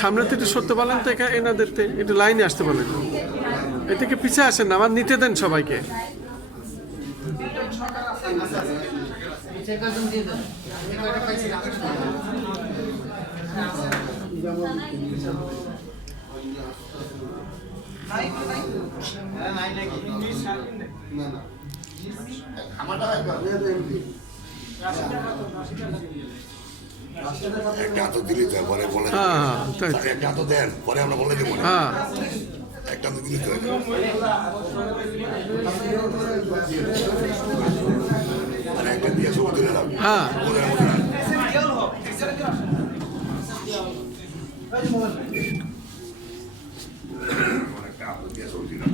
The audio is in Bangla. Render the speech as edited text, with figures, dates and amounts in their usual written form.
সামনে থেকে একটু সরতে পারলেন তো এনাদের একটু লাইনে আসতে বলেন, এ থেকে পিছিয়ে আসেন না, আমার নিতে দেন সবাইকে। একটা তো দিলি তো পরে বলে একটা তো দেন পরে আমরা বলে দেবো একটা তো দিলি তো মানে একটা দিয়ে সব তুলে দাও ওদের মধ্যে একটা দিয়ে সব দিলাম